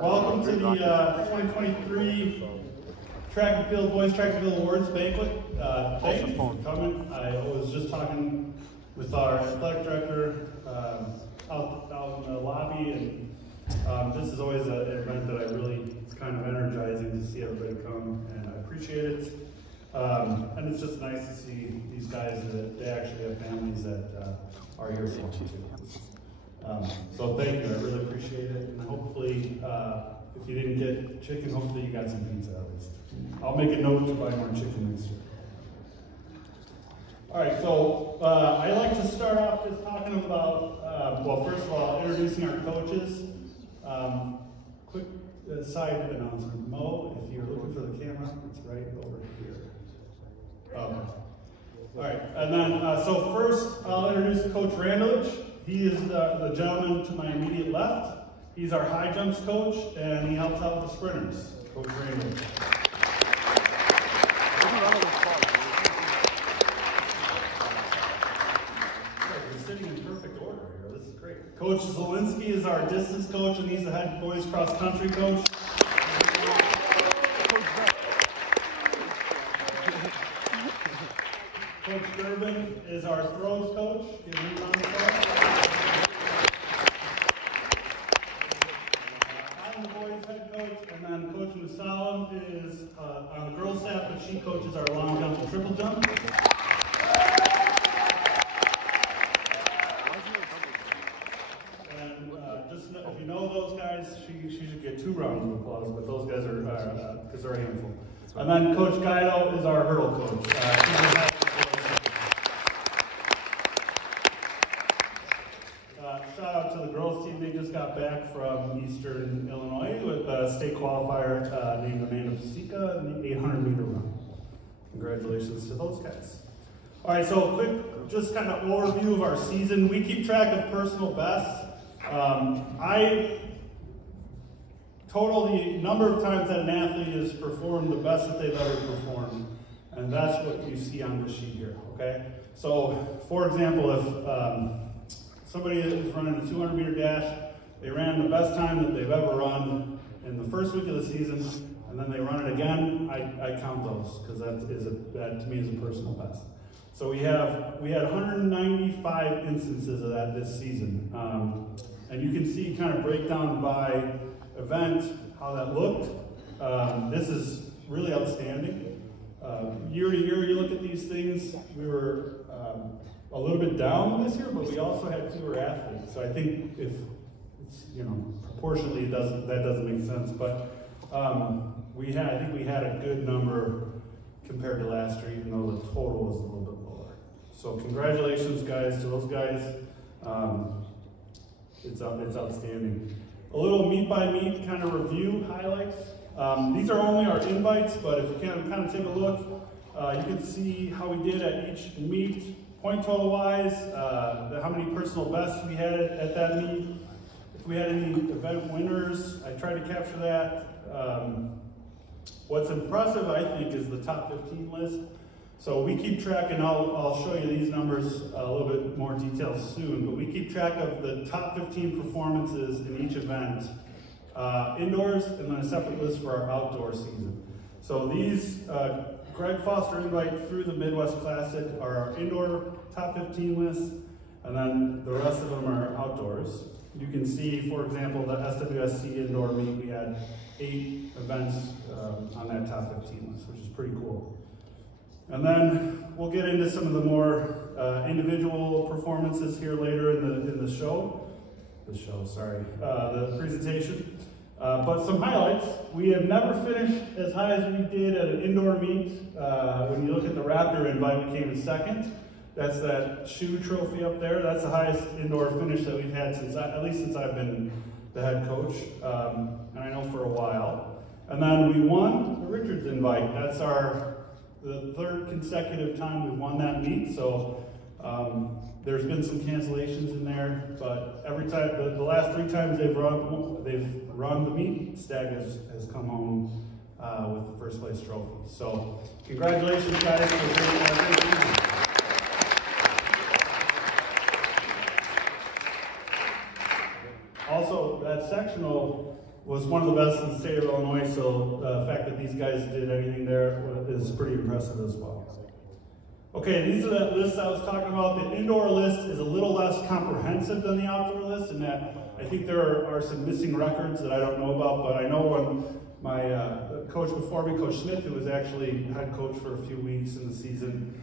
Welcome to the 2023 Track and Field Boys Track and Field Awards Banquet. Thank you for coming. I was just talking with our athletic director out in the lobby, and this is always an event that it's kind of energizing to see everybody come, and I appreciate it. And it's just nice to see these guys that they actually have families that are here for them too. So thank you, I really appreciate it. And hopefully, if you didn't get chicken, hopefully you got some pizza at least. I'll make a note to buy more chicken next year. All right, so I like to start off just talking about, well, first of all, introducing our coaches. Quick side announcement. Mo, if you're looking for the camera, it's right over here. Okay. All right, and then, so first, I'll introduce Coach Randelich. He is the gentleman to my immediate left. He's our high jumps coach, and he helps out with the sprinters. Coach Randelich. We're sitting in perfect order here. This is great. Coach Zielinski is our distance coach, and he's the head boys cross country coach. Coach Durbin is our throws coach. Give him a round of applause. I'm the boys head coach, and then Coach Musalam is on the girls staff, but she coaches our long jump and triple jump. And just if you know those guys, she should get 2 rounds of applause, but those guys are, because they're a handful. And then Coach Guido is our hurdle coach. Shout out to the girls team. They just got back from Eastern Illinois with a state qualifier named Amanda Pasica in the 800-meter run. Congratulations to those guys. All right, so a quick, just kind of overview of our season. We keep track of personal bests. I total the number of times that an athlete has performed the best that they've ever performed, and that's what you see on the sheet here, okay? So, for example, if somebody is running a 200-meter dash, they ran the best time that they've ever run in the first week of the season, and then they run it again, I count those, because that to me is a personal best. So we had 195 instances of that this season. And you can see kind of breakdown by event, how that looked. This is really outstanding. Year to year, you look at these things, we were a little bit down this year, but we also had fewer athletes. So I think if it's, proportionally that doesn't make sense. But I think we had a good number compared to last year, even though the total was a little bit lower. So congratulations, guys, to those guys. It's outstanding. A little meet by meet kind of review highlights. These are only our invites, but if you can kind of take a look, you can see how we did at each meet. Point total wise, how many personal bests we had at that meet. If we had any event winners, I tried to capture that. What's impressive, I think, is the top 15 list. So we keep track, and I'll show you these numbers a little bit more detail soon, but we keep track of the top 15 performances in each event, indoors, and then a separate list for our outdoor season. So these Greg Foster invite through the Midwest Classic are our indoor top 15 lists, and then the rest of them are outdoors. You can see, for example, the SWSC indoor meet, we had 8 events on that top 15 list, which is pretty cool. And then we'll get into some of the more individual performances here later in the presentation. But some highlights. We have never finished as high as we did at an indoor meet. When you look at the Raptor invite, we came in second. That's that shoe trophy up there. That's the highest indoor finish that we've had at least since I've been the head coach, and I know for a while. And then we won the Richards invite. That's the 3rd consecutive time we've won that meet. So there's been some cancellations in there, but every time, the last 3 times they've run the meet, Stagg has come home with the first place trophy. So congratulations, guys, for a great season. Also, that sectional was one of the best in the state of Illinois, so the fact that these guys did anything there is pretty impressive as well. Okay, these are the lists I was talking about. The indoor list is a little less comprehensive than the outdoor list in that I think there are some missing records that I don't know about, but I know when my coach before me, Coach Smith, who was actually head coach for a few weeks in the season,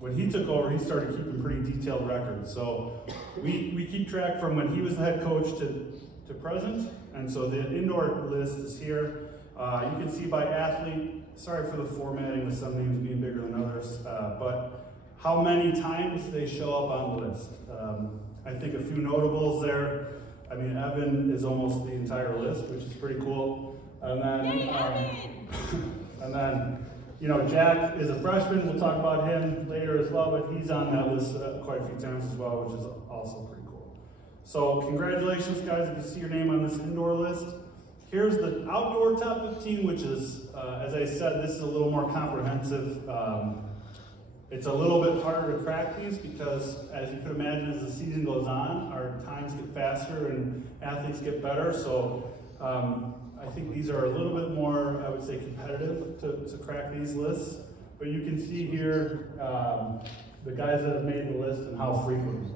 when he took over, he started keeping pretty detailed records. So we keep track from when he was the head coach to present, and so the indoor list is here. You can see by athlete, sorry for the formatting with some names being bigger than others, but how many times they show up on the list. I think a few notables there. I mean, Evan is almost the entire list, which is pretty cool. And then, you know, Jack is a freshman. We'll talk about him later as well, but he's on that list quite a few times as well, which is also pretty cool. So congratulations, guys, if you see your name on this indoor list. Here's the outdoor top 15, which is, as I said, this is a little more comprehensive. It's a little bit harder to crack these because, as you can imagine, as the season goes on, our times get faster and athletes get better. So I think these are a little bit more, I would say, competitive to crack these lists. But you can see here the guys that have made the list and how frequent.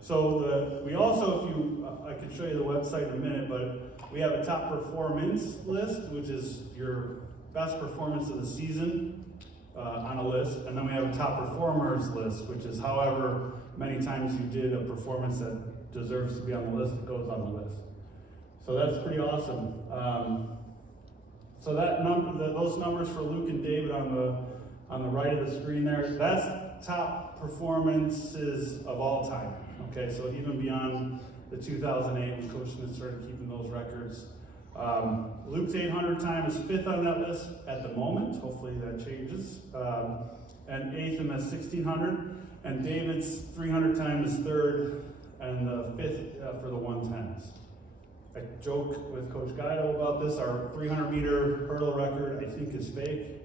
So we also, if you, I can show you the website in a minute, but we have a top performance list, which is your best performance of the season on a list. And then we have a top performers list, which is however many times you did a performance that deserves to be on the list, it goes on the list. So that's pretty awesome. So that those numbers for Luke and David on the right of the screen there, that's top performances of all time. Okay, so even beyond the 2008 when Coach Smith started keeping those records. Luke's 800 time is 5th on that list at the moment. Hopefully that changes. And 8th in the 1600. And David's 300 time is 3rd and the 5th for the 110s. I joke with Coach Guido about this. Our 300-meter hurdle record, I think, is fake.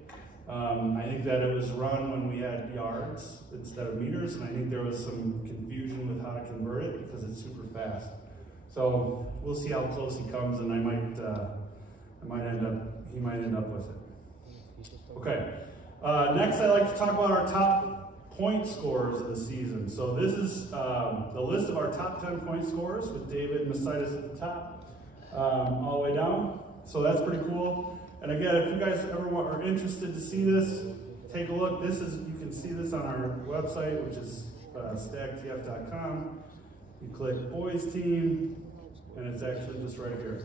I think that it was run when we had yards instead of meters, and I think there was some confusion with how to convert it because it's super fast. So we'll see how close he comes, and he might end up with it. Okay. Next, I'd like to talk about our top point scorers of the season. So this is the list of our top 10 point scorers with David Messitis at the top, all the way down. So that's pretty cool. And again, if you guys ever are interested to see this, take a look. You can see this on our website, which is staggtf.com. You click boys team, and it's actually just right here.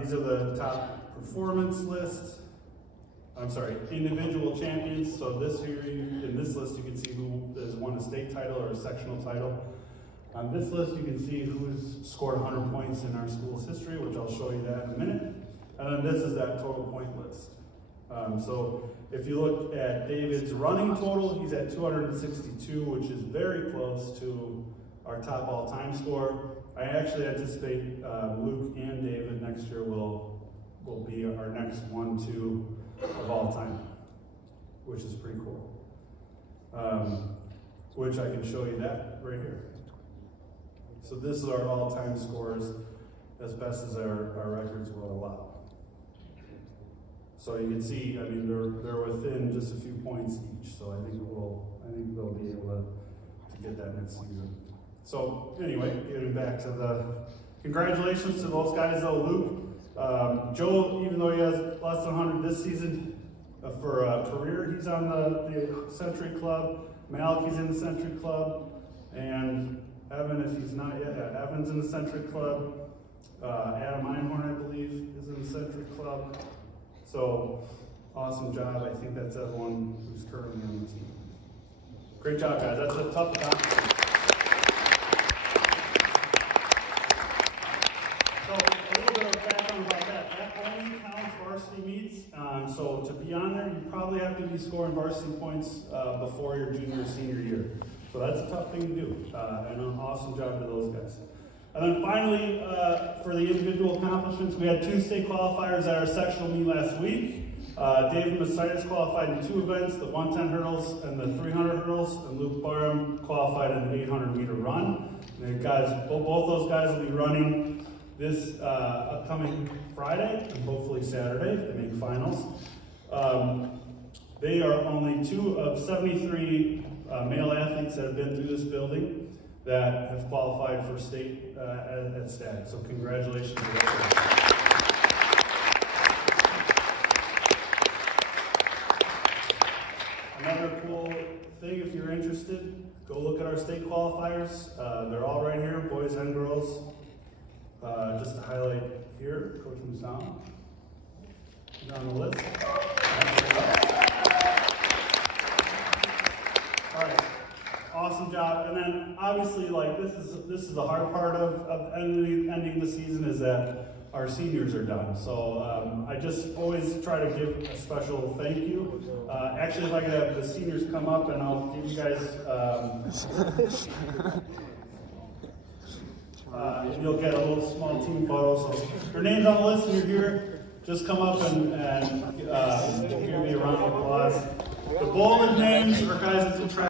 These are the top performance lists. I'm sorry, individual champions. So in this list, you can see who has won a state title or a sectional title. On this list, you can see who's scored 100 points in our school's history, which I'll show you that in a minute. And then this is that total point list. So if you look at David's running total, he's at 262, which is very close to our top all-time score. I actually anticipate Luke and David next year will be our next 1-2 of all time, which is pretty cool. Which I can show you that right here. So this is our all-time scores as best as our records will allow. So you can see, I mean, they're within just a few points each. So I think they'll be able to get that next season. So anyway, getting back to the congratulations to those guys though. Luke, Joe, even though he has less than 100 this season, for a career, he's on the Century Club. Malik, he's in the Century Club, and Evan, if he's not yet, Evan's in the Century Club. Adam Einhorn, I believe, is in the Century Club. So, awesome job. I think that's everyone who's currently on the team. Great job, guys. That's a tough accomplishment. So, a little bit of background about that. That only counts varsity meets. So, to be on there, you probably have to be scoring varsity points before your junior or senior year. So, that's a tough thing to do. And an awesome job to those guys. And then finally, for the individual accomplishments, we had 2 state qualifiers at our sectional meet last week. David Messitis qualified in 2 events, the 110 hurdles and the 300 hurdles, and Luke Barham qualified in an 800-meter run. And guys, both those guys will be running this upcoming Friday and hopefully Saturday if they make finals. They are only 2 of 73 male athletes that have been through this building that have qualified for state at Stagg. So congratulations to them. Another cool thing, if you're interested, go look at our state qualifiers. They're all right here, boys and girls. Just to highlight here, Coach Musam is on the list. All right, awesome job. And then obviously, like this is the hard part of ending the season is that our seniors are done. So I just always try to give a special thank you. Actually, if I could have the seniors come up and I'll give you guys, you'll get a little small team photo. So if your name's on the list and you're here, just come up and we'll give you a round of applause. The bolded names are guys that can try.